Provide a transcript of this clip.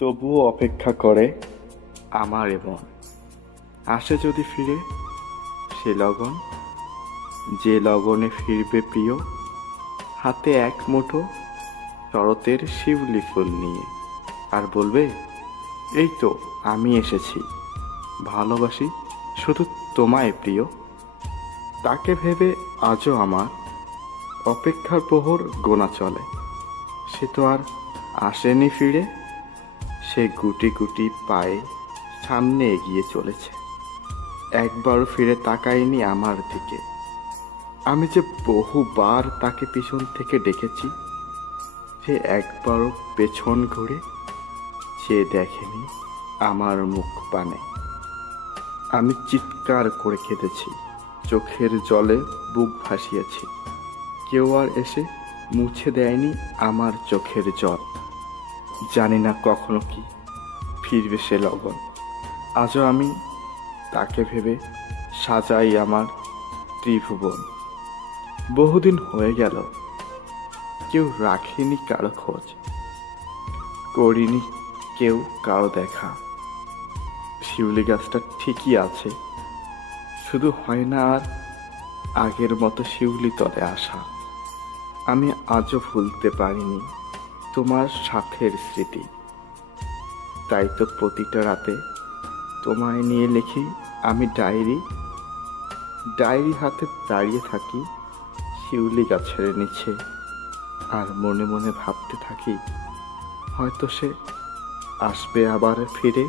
তবুও অপেক্ষা করে আমার মন। আসে যদি ফিরে সে লগন, যে লগনে ফিরবে প্রিয়, হাতে এক মুঠো শরতের শিউলি ফুল নিয়ে, আর বলবে এই তো আমি এসেছি, ভালোবাসি শুধু তোমায় প্রিয়। তাকে ভেবে আজও আমার অপেক্ষার প্রহর গোনা চলে। সে তো আর আসেনি ফিরে, সে গুটি গুটি পায়ে সামনে এগিয়ে চলেছে, একবারও ফিরে তাকায়নি আমার দিকে। আমি যে বহুবার তাকে পিছন থেকে ডেকেছি, সে একবারও পেছন ঘুরে সে দেখেনি আমার মুখ পানে। আমি চিৎকার করে কেঁদেছি, চোখের জলে বুক ভাসিয়েছি, কেউ আর এসে মুছে দেয়নি আমার চোখের জল। জানি না কখনো কি ফিরবে সে লগন। আজও আমি তাকে ভেবে সাজাই আমার ত্রিভুবন। বহুদিন হয়ে গেল, কেউ রাখেনি কারো খোঁজ, করিনি কেউ কারো দেখা। শিউলি গাছটা ঠিকই আছে, শুধু হয় না আর আগের মতো শিউলি তলে আসা। আমি আজও ভুলতে পারিনি তোমার সাথের স্মৃতি, তাই তো প্রতিটা রাতে তোমায় নিয়ে লিখি আমি ডায়েরি। ডায়েরি হাতে দাঁড়িয়ে থাকি শিউলি গাছের নিচে, আর মনে মনে ভাবতে থাকি হয়তো সে আসবে আবার ফিরে।